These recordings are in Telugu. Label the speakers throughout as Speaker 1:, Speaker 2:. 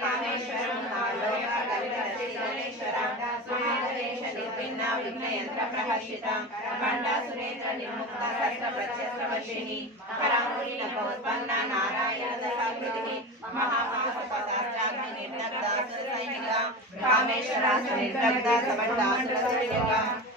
Speaker 1: కామేశ్వరం నారాయణ దశాకృతి మహాపాశపదాస్త్రాగ్ని నిర్దగ్ధ కామేశ్వరాసు సైనిక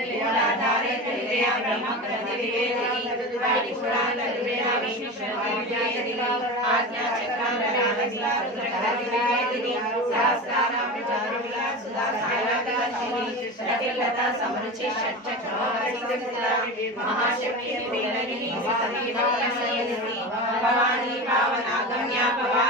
Speaker 1: మంత్రాత్మిక మూల కూట దేవదేవర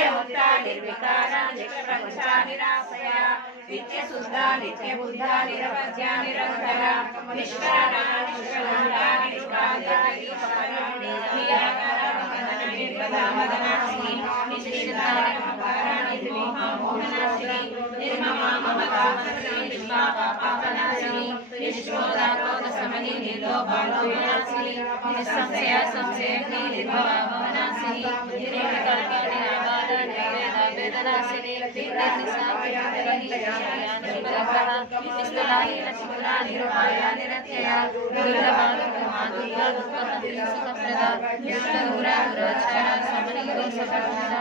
Speaker 1: నిత్యముక్త నిర్వికార నిష్ప్రపంచ నిరాశయ. నిత్య శుద్ధ నిత్య బుద్ధ నిరవధ్య నిరంతర. నిష్కరణ నిష్కలంక నిష్కాంత నిష్కరణ నిరాకార మదన నిర్గద మదనాశిని वेदनाशिने निरनिशायानिरपाया निरत्यया दुर्लभानुगमादुर्गा दुःखमन्त्रिसुखप्रदा दुष्टदूरादुराचारा समनियोगसकर्मणा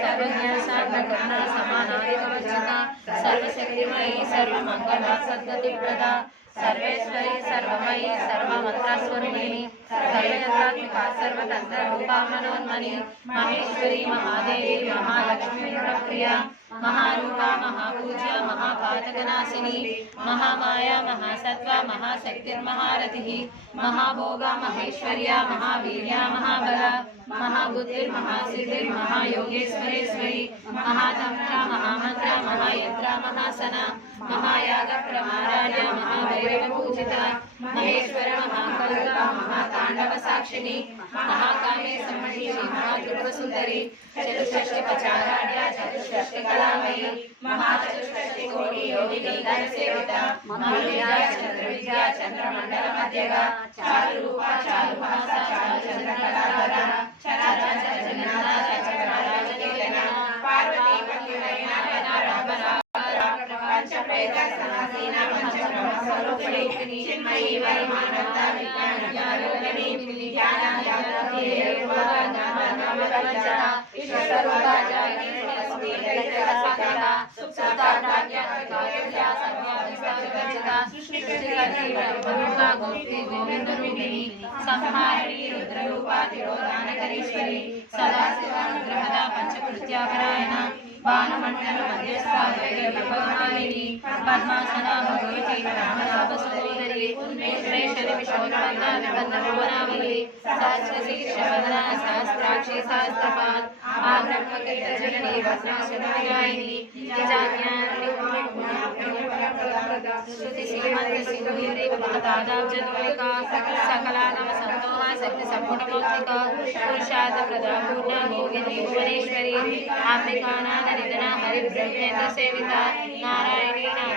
Speaker 1: सर्वज्ञासा प्रकरणा समानादिकवचिता सर्वशक्तिमयी सर्वमङ्गला सद्गतिप्रदा सर्वेश्वरी, सर्वमयी सर्वमन्त्रस्वरूपिणी सर्वयन्त्रात्मिका सर्वतन्त्ररूपा मनोन्मनि महेश्वरी, महादेवी, महालक्ष्मी प्रिया महारूपा महापूजा महापातकनाशिनी, महामाया, महासत्त्वा, महाशक्तिर्महारथिः, महाभोगा, महेश्वर्या, महावीर्या, महाबला మహామాయ మహాసత్వ మహాశక్తిర్మహారథి మహాభోగ మహేశ్వర్య మహావీర్య మహాబల మహాబుద్ధిర్ మహాసిద్ధిర్ మహాయోగేశ్వరేశ్వరి మహాతంత్ర మహామంత్ర మహాయంత్ర మహాసన మహాయాగ ప్రమారాయ మహాభైరవ పూజిత మహేశ్వర మహాకల్క మహాతాండవ సాక్షిని सात्यगा चारु रूपा चारु भाषा चारु चंद्रकला धरा चराचर जनना चक्राराज केतना पार्वती पतिरैना गणारामना पंच प्रेत समासीना पंच ब्रह्म स्वरूपिणी चिन्मयी वरमानंदा विज्ञान ज्ञानोगणी ज्ञानाध्यात्मति हेरुवा नाम नाम रचना ईश्वर सर्वदा जय ಮಧುಪಾ ಗೋಪ್ತಿ ಗೋವಿಂದ ರೂಪಿಣಿ ಸಂಹಾರಣಿ ರುದ್ರರೂಪಾ ತಿರೋಧಾನಕರೀಶ್ವರಿ ಸದಾಶಿವಾನುಗ್ರಹದ ಪಂಚಕೃತ್ಯಾಪರಾಯಣ ಬಾನಮಂಡಲ ಮಧ್ಯಸ್ಥಾಪಕಿ ಭಗವಾನಿನಿ ಪದ್ಮಾಸನ ಭಗವತಿ ರಾಮಲಾಭ ಸಹೋದರಿ ಮೇಶ್ವರೇಶ್ವರಿ ವಿಶ್ವನಾಥ ನಿಬಂಧನಾವಲಿ ಸಹಸ್ರಸಿ ಶವದನ ಸಹಸ್ರಾಕ್ಷಿ ಸಹಸ್ರಪಾತ್ ಆ ಬ್ರಹ್ಮಕೀಟ ಜನನಿ ಭಸ್ಮಾಸುರಾಯಿನಿ ಜಾನ್ಯಾನಿ ಗುಣ ಗುಣ నిజాజ్ఞాని సకలానవ సంతోహ శక్తి సంపుటమౌక్తిక పురుషార్థ ప్రదా పూర్ణ భోగిని భువనేశ్వరి నిధన హరి బ్రహ్మేంద్ర సేవిత నారాయణీ నామ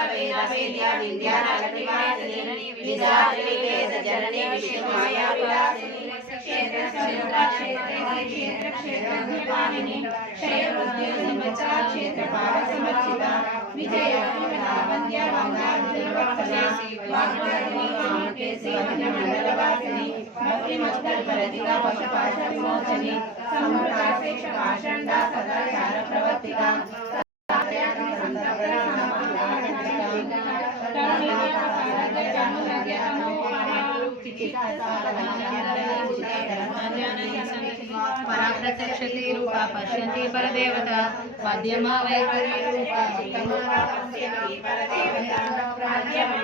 Speaker 1: వేద్య వేద వేద్య
Speaker 2: విద్యానగరి వాసిని విద్యాధరి వేద జనని విష్ణుమాయా విలాసిని క్షేత్ర క్షేత్ర క్షేత్ర క్షేత్ర క్షేత్ర కృపాలిని క్షేత్ర సంవత్సర క్షేత్ర పాద సమర్చిత విజయ లావణ్య వంగారుజలవత్సల వాగ్దారిణి వామకేసి వదన మండల వాసిని భక్తి మస్తల్ పరతిక వశపాశ విమోచని సమృతాశేష పాషండ
Speaker 1: పరాప్రత్యక్షతి రూప పశ్యంతి పరదేవత మధ్యమా వైఖరి రూప
Speaker 2: రాజ్యమా